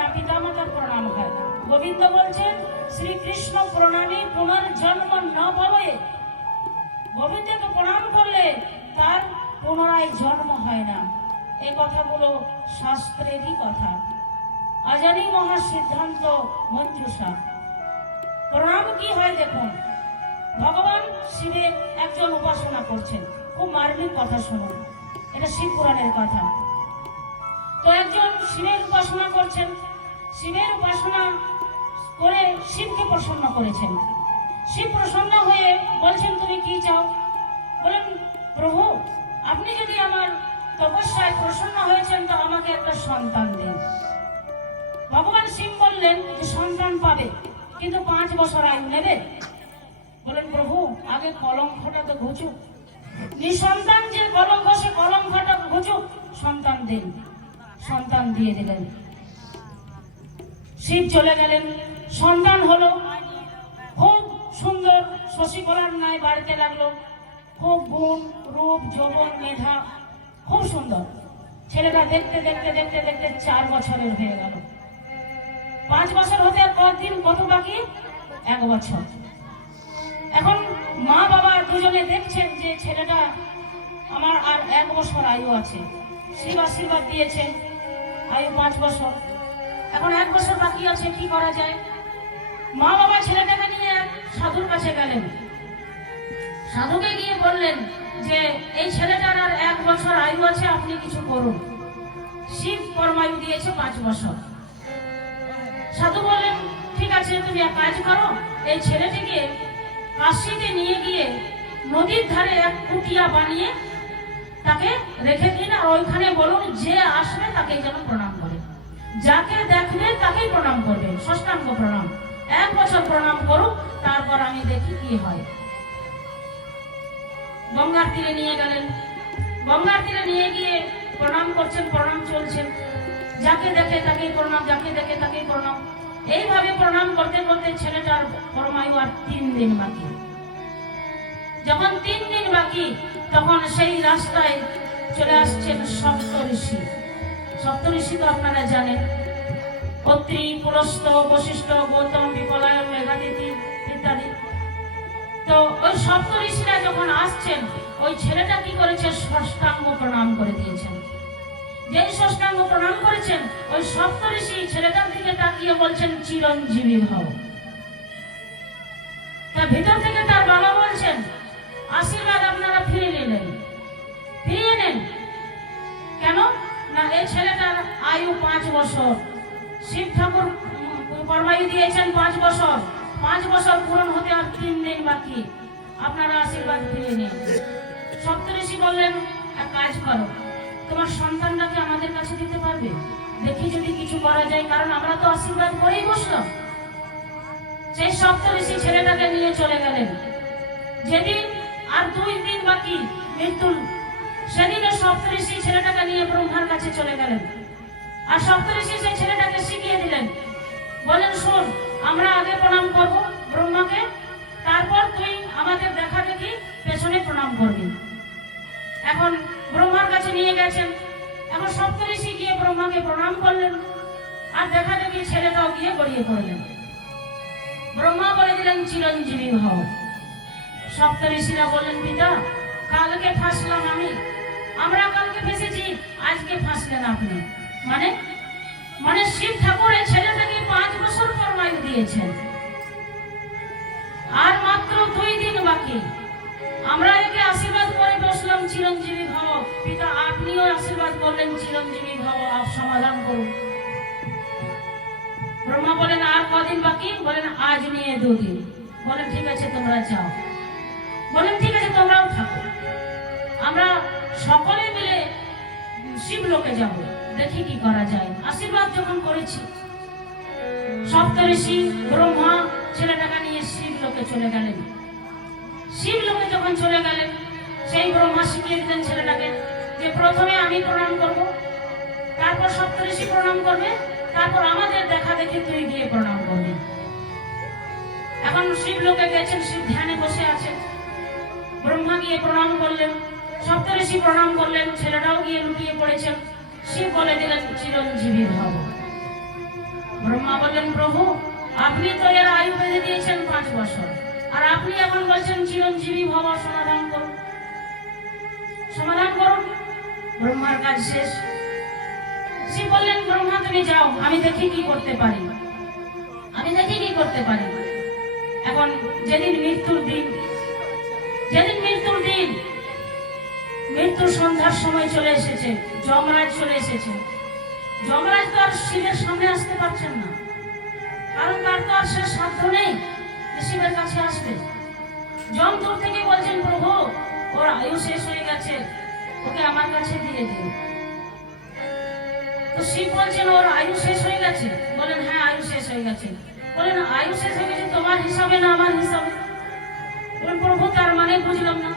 না পিতামাতার প্রণাম হয়। গোবিন্দ বলছেন, শ্রীকৃষ্ণ প্রণামী পুনর্জন্ম না পাবে গোবিন্দকে প্রণাম করলে তার পুনরায় জন্ম হয় না। এই কথাগুলো শাস্ত্রেরই কথা। অজানি মহা সিদ্ধান্ত মঞ্জুষা। প্রণাম কি হয় দেখুন। ভগবান শিবের একজন উপাসনা করছেন। খুব মার্মিক কথা শুনুন। এটা শিব পুরাণের কথা। তো একজন শিবের উপাসনা করছেন। শিবের উপাসনা করে শিবকে প্রসন্ন করেছেন। শিব প্রসন্ন হয়ে বলছেন, তুমি কি চাও? বলেন প্রভু, আপনি যদি আমার তপস্যায় প্রসন্ন হয়েছেন, তো আমাকে একটা সন্তান দিন। ভগবান শিব বললেন, যে সন্তান পাবে, কিন্তু পাঁচ বছর আয়ু নেবে? বলেন প্রভু, আগে কলঙ্কটা তো ঘুচুক। নিঃসন্তান যে কলঙ্ক, সে কলঙ্কটা ঘুচুক। সন্তান দিন, সন্তান দিয়ে দিলেন। শিব চলে গেলেন। সন্তান হলো। খুব সুন্দর শশীকলার ন্যায় বাড়তে লাগল। খুব গুণ, রূপ, যৌবন, মেধা, খুব সুন্দর। ছেলেটা দেখতে দেখতে দেখতে দেখতে চার বছরের হয়ে গেল। পাঁচ বছর হতে আর কতদিন কত বাকি? এক বছর। এখন মা বাবা দুজনে দেখছেন যে ছেলেটা আমার আর এক বছর আয়ু আছে। শিব আশীর্বাদ দিয়েছেন। আয়ু পাঁচ বছর। এখন এক বছর বাকি আছে, কি করা যায়? মা বাবা ছেলেটাকে নিয়ে সাধুর কাছে গেলেন। সাধুকে গিয়ে বললেন যে, এই ছেলেটার আর এক বছর আয়ু আছে, আপনি কিছু করুন। শিব পরমায়ু দিয়েছে পাঁচ বছর। সাধু বললেন, ঠিক আছে, তুমি এক কাজ করো। এই ছেলেটিকে কাশিতে নিয়ে গিয়ে নদীর ধারে এক কুটিয়া বানিয়ে তাকে রেখে দিন, আর ওইখানে বলুন যে আসবে তাকে যেন প্রণাম করে যাকে দেখবে তাকেই প্রণাম করবে। ষষ্ঠাঙ্গ প্রণাম। এক বছর প্রণাম করুক, তারপর আমি দেখি কি হয়। গঙ্গার তীরে নিয়ে গেলেন। গঙ্গার তীরে নিয়ে গিয়ে প্রণাম করছেন, প্রণাম চলছেন যাকে দেখে তাকে প্রণাম, যাকে দেখে তাকে প্রণাম। এইভাবে প্রণাম করতে করতে ছেলেটার পরমায়ু আর তিন দিন বাকি। যখন তিন দিন বাকি, তখন সেই রাস্তায় চলে আসছেন সপ্ত ঋষি। সপ্ত ঋষি তো আপনারা জানেন। অত্রি পুরস্ত, বশিষ্ঠ, গৌতম, বিপলায়ন মেঘাদিতি ইত্যাদি। তো ওই সপ্ত ঋষিরা যখন আসছেন, ওই ছেলেটা কি করেছে ষষ্ঠাঙ্গ প্রণাম করে দিয়েছেন। যেই ষষ্ঠাঙ্গ প্রণাম করেছেন, ওই সপ্ত ঋষি ছেলেটার দিকে তাকিয়ে বলছেন, চিরঞ্জীবী ভব তা ভিতর থেকে তার বাবা বলছেন, আশীর্বাদ আপনারা ফিরে নিলেন। ফিরিয়ে নেন। না এই ছেলেটার আয়ু পাঁচ বছর। শিব ঠাকুর পরমায়ু দিয়েছেন পাঁচ বছর। পাঁচ বছর পূরণ হতে আর তিন দিন বাকি। আপনারা আশীর্বাদ ফিরে নিন। সপ্তঋষি বললেন, এক কাজ করো। তোমার সন্তানটাকে আমাদের কাছে দিতে পারবে? দেখি যদি কিছু করা যায়, কারণ আমরা তো আশীর্বাদ করেই বসলাম। সেই সপ্তঋষি ছেলেটাকে নিয়ে চলে গেলেন। যেদিন আর দুই দিন বাকি মৃত্যুর সপ্তঋষি ছেলেটাকে নিয়ে ব্রহ্মার কাছে চলে গেলেন। আর সপ্তঋষি সেই ছেলেটাকে শিখিয়ে দিলেন বলেন শোন, আমরা আগে প্রণাম করব ব্রহ্মাকে, তারপর তুই আমাদের দেখা দেখি পেছনে প্রণাম করবি। এখন ব্রহ্মার কাছে নিয়ে গেছেন। এখন সপ্তঋষি গিয়ে ব্রহ্মাকে প্রণাম করলেন আর দেখা দেখি ছেলেটাও গিয়ে গড়িয়ে পড়লেন। ব্রহ্মা বলে দিলেন, চিরঞ্জীবী হও। সপ্ত ঋষিরা বললেন, পিতা, কালকে ফাঁসলাম আমি। আমরা কালকে ফেসেছি, আজকে ফাঁসলেন আপনি। মানে মানে শিব ঠাকুর এই ছেলেটাকে পাঁচ বছর পর মায়ু দিয়েছেন। আর মাত্র দুই দিন বাকি। আমরা একে আশীর্বাদ করে বসলাম, চিরঞ্জীবী ভব। পিতা, আপনিও আশীর্বাদ করলেন, চিরঞ্জীবী ভব, আপ সমাধান করুন। ব্রহ্মা বলেন, আর কদিন বাকি? বলেন, আজ নিয়ে দুদিন। বলেন, ঠিক আছে, তোমরা যাও। বলেন, ঠিক আছে, তোমরাও থাকো। আমরা সকলে মিলে শিবলোকে যাব। দেখি কি করা যায়। আশীর্বাদ যখন করেছি। সপ্তঋষি ব্রহ্মা ছেলেটাকে নিয়ে শিবলোকে চলে গেলেন। শিবলোকে যখন চলে গেলেন, সেই ব্রহ্মা শিখিয়ে দিলেন ছেলেটাকে যে প্রথমে আমি প্রণাম করব, তারপর সপ্তঋষি প্রণাম করবে, তারপর আমাদের দেখা দেখি তুই গিয়ে প্রণাম করবি। এখন শিব লোকে গেছেন, শিব ধ্যানে বসে আছেন। ব্রহ্মা গিয়ে প্রণাম করলেন। সপ্তঋষি প্রণাম করলেন, ছেলেটাও গিয়ে লুটিয়ে পড়েছেন শিব বলে দিলেন, চিরঞ্জীবী ভাব। ব্রহ্মা বললেন, প্রভু, আপনি তো এর আয়ু বেঁধে দিয়েছেন পাঁচ বছর। আর আপনি এখন বলছেন, চিরঞ্জীবী ভব, সমাধান করুন। সমাধান করুন, ব্রহ্মার কাজ শেষ। শিব বললেন, ব্রহ্মা, তুমি যাও, আমি দেখি কি করতে পারি। আমি দেখি কি করতে পারি। এখন, যেদিন মৃত্যুর দিন, যেদিন মৃত্যুর দিন মৃত্যুর সন্ধ্যার সময় চলে এসেছে। যমরাজ চলে এসেছে। যমরাজ তো আর শিবের সামনে আসতে পারছেন না। কারণ তার তো আর সে সাধ্য নেই যে শিবের কাছে আসবে। যম দূর থেকে বলছেন, প্রভু, ওর আয়ু শেষ হয়ে গেছে। ওকে আমার কাছে দিয়ে দিন। তো শিব বলছেন, ওর আয়ু শেষ হয়ে গেছে। বলেন হ্যাঁ আয়ু শেষ হয়ে গেছে। বলেন, আয়ু শেষ হয়ে গেছে তোমার হিসাবে না আমার হিসাবে? বলেন, প্রভু, তার মানে বুঝলাম না।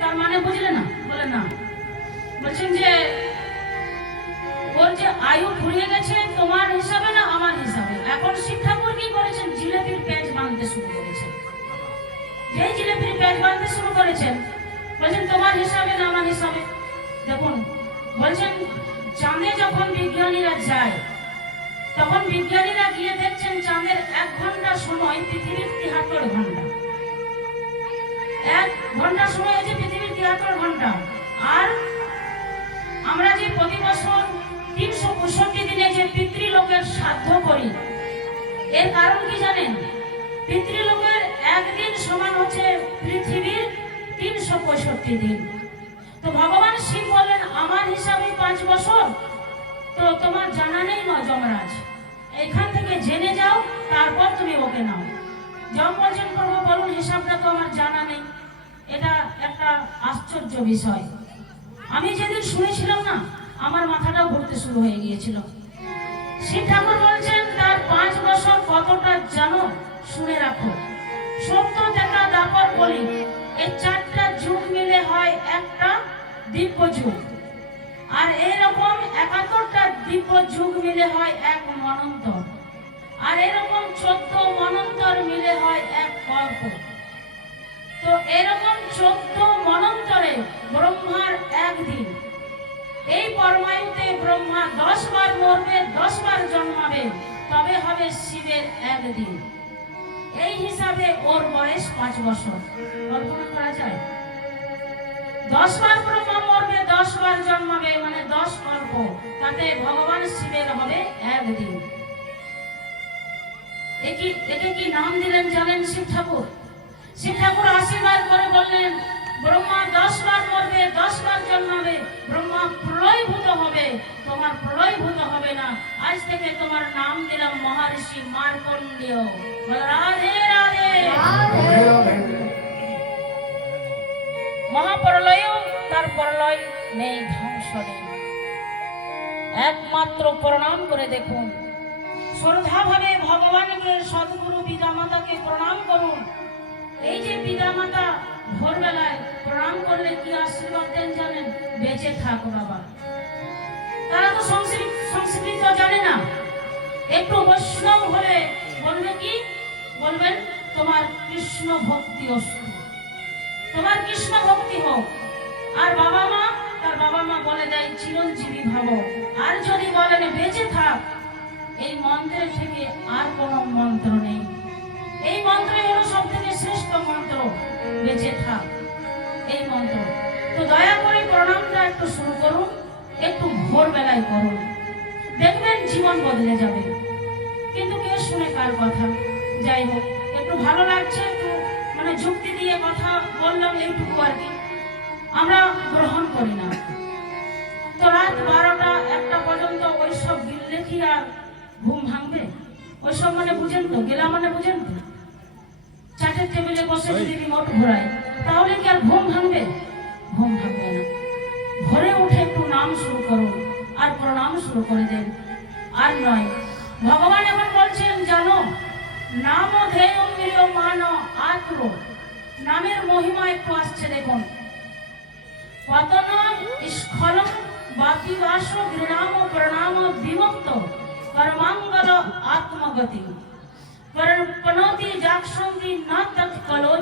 তার মানে বুঝলে না? না। বলছেন যে ওর যে আয়ু ফুরিয়ে গেছে, তোমার হিসাবে না আমার হিসাবে? এখন শিব কি করেছেন? জিলেপির পেঁচ বাঁধতে শুরু করেছেন। যেই জিলেপির পেঁচ বাঁধতে শুরু করেছেন, বলছেন, তোমার হিসাবে না আমার হিসাবে? দেখুন, বলছেন, চাঁদে যখন বিজ্ঞানীরা যায়, তখন বিজ্ঞানীরা গিয়ে দেখছেন, চাঁদের এক ঘণ্টা সময় পৃথিবীর তিহাত্তর ঘণ্টা। এক ঘণ্টা সময় আছে পৃথিবীর তিয়াত্তর ঘণ্টা। আর আমরা যে প্রতি বছর তিনশো পঁয়ষট্টি দিনে যে পিতৃলোকের সাধ্য করি, এর কারণ কি জানেন? পিতৃলোকের একদিন সমান হচ্ছে পৃথিবীর তিনশো পঁয়ষট্টি দিন। তো ভগবান শিব বললেন আমার হিসাবে পাঁচ বছর? তো তোমার জানা নেই নয় যমরাজ। এখান থেকে জেনে যাও, তারপর তুমি ওকে নাও। যম বলছেন, প্রভু, বলুন, হিসাবটা তো আমার জানা নেই। এটা একটা আশ্চর্য বিষয়। আমি যেদিন শুনেছিলাম না, আমার মাথাটা ঘুরতে শুরু হয়ে গিয়েছিল। শিব ঠাকুর বলছেন, তার পাঁচ বছর কতটা জানো, শুনে রাখো। সত্য, দেখা দাপর বলি। এই চারটা যুগ মিলে হয় একটা দিব্য যুগ। আর এরকম একাত্তরটা দিব্য যুগ মিলে হয় এক মনন্তর। আর এরকম চোদ্দ মনন্তর মিলে হয় এক কল্প। তো এরকম চোদ্দ মনন্তরে ব্রহ্মার একদিন। এই পরমায়ুতে ব্রহ্মা দশ বার মরবে দশ বার জন্মাবে, তবে হবে শিবের একদিন। এই হিসাবে ওর বয়স পাঁচ বছর। কল্পনা করা যায়? দশ বার ব্রহ্মা মরবে দশ বার জন্মাবে মানে দশ কল্প তাতে ভগবান শিবের হবে একদিন। একে কি নাম দিলেন জানেন শিব ঠাকুর? শিব ঠাকুর আশীর্বাদ করে বললেন ব্রহ্মা দশ বার মরবে দশ বার জন্মাবে ব্রহ্মা প্রলয়ভূত হবে তোমার প্রলয়ভূত হবে না। আজ থেকে তোমার নাম দিলাম মহর্ষি মার্কণ্ডেয়। রাধে মহাপ্রলয় তার প্রলয় নেই ধ্বংস নেই। একমাত্র প্রণাম করে দেখুন। শ্রদ্ধাভাবে ভগবানকে সদ্গুরু পিতামাতাকে প্রণাম করুন। এই যে পিতামাতা ভোরবেলায় প্রণাম করলে কি আশীর্বাদ দেন জানেন? বেঁচে থাক বাবা। তারা তো সংস্কৃত জানে না। একটু বৈষ্ণব হলে বলবে কি? বলবেন, তোমার কৃষ্ণ ভক্তি অস্তু তোমার কৃষ্ণ ভক্তি হোক। আর বাবা মা, তার বাবা মা বলে দেয়, চিরঞ্জীবী ভাব। আর যদি বলেন, বেঁচে থাক, এই মন্ত্রের থেকে আর কোনো মন্ত্র নেই। এই মন্ত্রই হলো সব থেকে শ্রেষ্ঠ মন্ত্র। বেঁচে থাক। এই মন্ত্র। তো দয়া করে প্রণামটা একটু শুরু করুন, একটু ভোরবেলায় করুন। দেখবেন জীবন বদলে যাবে। কিন্তু কে শুনে কার কথা? যাই হোক, একটু ভালো লাগছে, একটু মানে যুক্তি দিয়ে কথা বললাম এইটুকু আর কি। আমরা গ্রহণ করি না। তো রাত বারোটা একটা পর্যন্ত ওইসব গিললে কি আর ঘুম ভাঙবে? ওইসব মানে বুঝেন তো, গেলা মানে বুঝেন তো? টেবিলে বসে যদি রিমোট ঘোরায় তাহলে কি আর ঘুম ভাঙবে? ঘুম ভাঙবে না। ভোরে উঠে একটু নাম শুরু করুন আর প্রণাম শুরু করে দেন। আর নয় ভগবান এবার বলছেন জানো নাম ধেয় মান আত্ম। নামের মহিমা একটু আসছে দেখুন। পতন স্খলন বাপিবাস ঘৃণাম প্রণাম বিমুক্ত। কর্মাঙ্গল আত্মগতি। पर पनोति जाक्षों की न तत्कलो